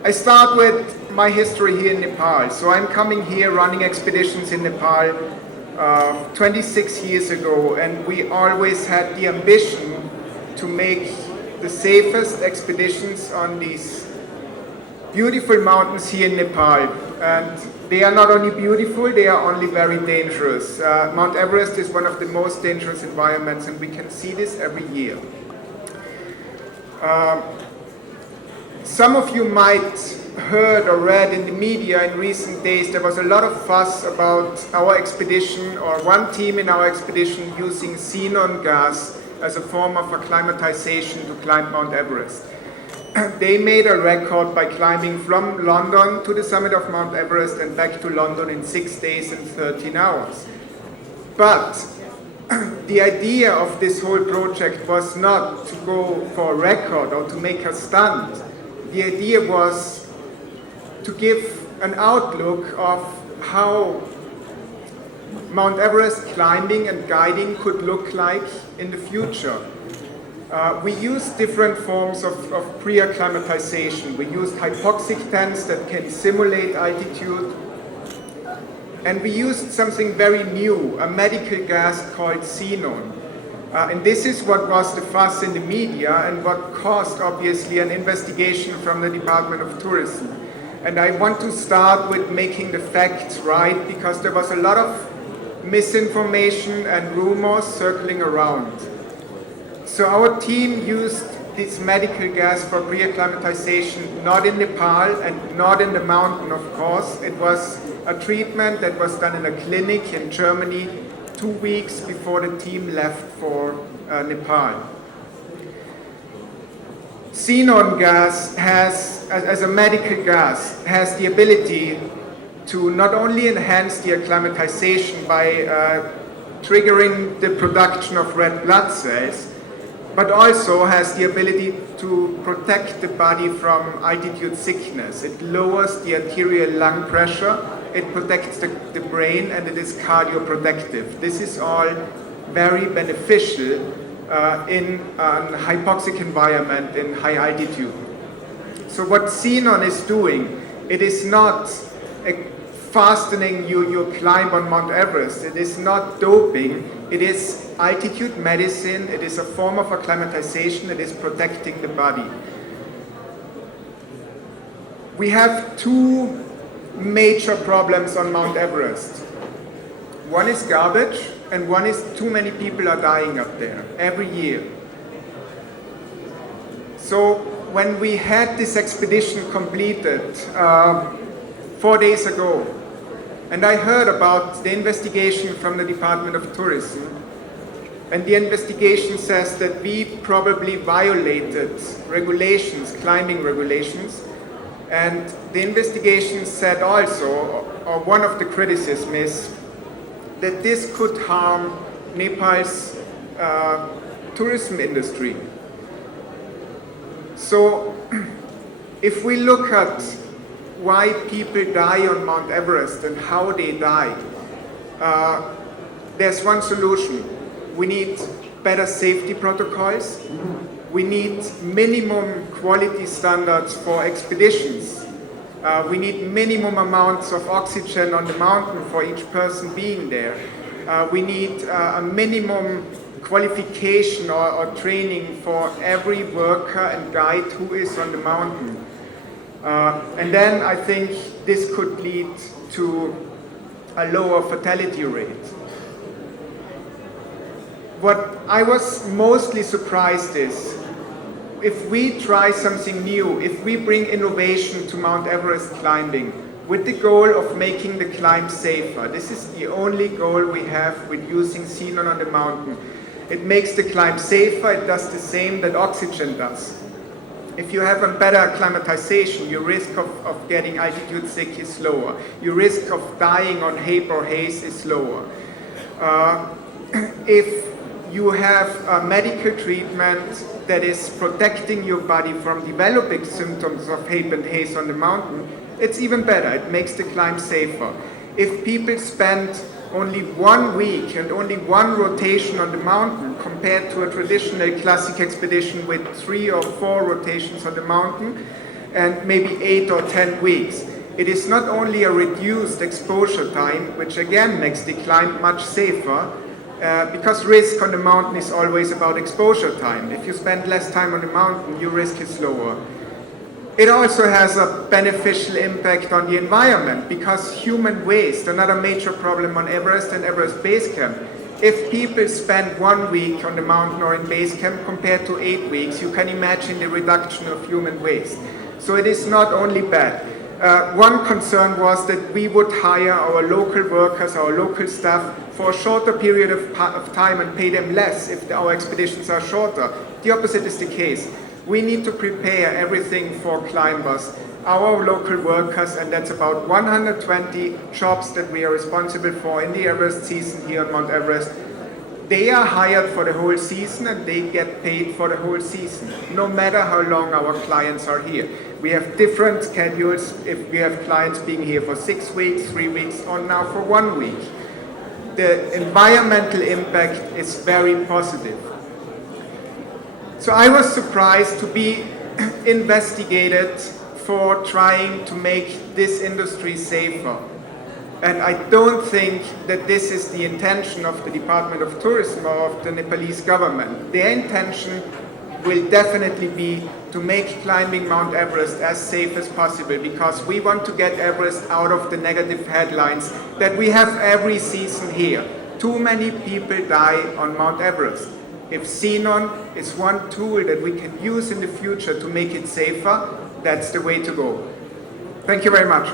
I start with my history here in Nepal. So I'm coming here running expeditions in Nepal 26 years ago, and we always had the ambition to make the safest expeditions on these beautiful mountains here in Nepal. And they are not only beautiful, they are only very dangerous. Mount Everest is one of the most dangerous environments, and we can see this every year. Some of you might heard or read in the media in recent days there was a lot of fuss about our expedition, or one team in our expedition using xenon gas as a form of acclimatization to climb Mount Everest. They made a record by climbing from London to the summit of Mount Everest and back to London in 6 days and 13 hours. But the idea of this whole project was not to go for a record or to make a stunt. The idea was to give an outlook of how Mount Everest climbing and guiding could look like in the future. We used different forms of pre-acclimatization. We used hypoxic tents that can simulate altitude. And we used something very new, a medical gas called xenon. And this is what was the fuss in the media and what caused, obviously, an investigation from the Department of Tourism. And I want to start with making the facts right, because there was a lot of misinformation and rumors circling around. So our team used this medical gas for pre-acclimatization, not in Nepal and not in the mountain, of course. It was a treatment that was done in a clinic in Germany 2 weeks before the team left for Nepal. Xenon gas has, as a medical gas, has the ability to not only enhance the acclimatization by triggering the production of red blood cells, but also has the ability to protect the body from altitude sickness. It lowers the arterial lung pressure, it protects the brain, and it is cardioprotective. This is all very beneficial in a hypoxic environment in high altitude. So what xenon is doing, it is not fastening your climb on Mount Everest. It is not doping. It is altitude medicine. It is a form of acclimatization. It is protecting the body. We have two major problems on Mount Everest. One is garbage, and one is too many people are dying up there every year. So when we had this expedition completed 4 days ago, and I heard about the investigation from the Department of Tourism, and the investigation says that we probably violated regulations, climbing regulations, and the investigation said also, or one of the criticisms is, that this could harm Nepal's tourism industry. So if we look at why people die on Mount Everest and how they die, there's one solution. We need better safety protocols. We need minimum quality standards for expeditions. We need minimum amounts of oxygen on the mountain for each person being there. We need a minimum qualification or training for every worker and guide who is on the mountain. And then I think this could lead to a lower fatality rate. What I was mostly surprised is, if we try something new, if we bring innovation to Mount Everest climbing with the goal of making the climb safer, this is the only goal we have with using xenon on the mountain. It makes the climb safer, it does the same that oxygen does. If you have a better acclimatization, your risk of getting altitude sick is lower. Your risk of dying on HAPE or haze is lower. If you have a medical treatment that is protecting your body from developing symptoms of HAPE and haze on the mountain, it's even better. It makes the climb safer. If people spend only 1 week and only one rotation on the mountain compared to a traditional classic expedition with 3 or 4 rotations on the mountain, and maybe 8 or 10 weeks. It is not only a reduced exposure time, which again makes the climb much safer, because risk on the mountain is always about exposure time. If you spend less time on the mountain, your risk is lower. It also has a beneficial impact on the environment, because human waste, another major problem on Everest and Everest Base Camp. If people spend 1 week on the mountain or in base camp compared to 8 weeks, you can imagine the reduction of human waste. So it is not only bad. One concern was that we would hire our local workers, our local staff, for a shorter period of time and pay them less if our expeditions are shorter. The opposite is the case. We need to prepare everything for climbers, our local workers, and that's about 120 jobs that we are responsible for in the Everest season here on Mount Everest. They are hired for the whole season and they get paid for the whole season, no matter how long our clients are here. We have different schedules if we have clients being here for 6 weeks, 3 weeks, or now for 1 week. The environmental impact is very positive. So I was surprised to be investigated for trying to make this industry safer. And I don't think that this is the intention of the Department of Tourism or of the Nepalese government. Their intention will definitely be to make climbing Mount Everest as safe as possible, because we want to get Everest out of the negative headlines that we have every season here. Too many people die on Mount Everest. If xenon is one tool that we can use in the future to make it safer, that's the way to go. Thank you very much.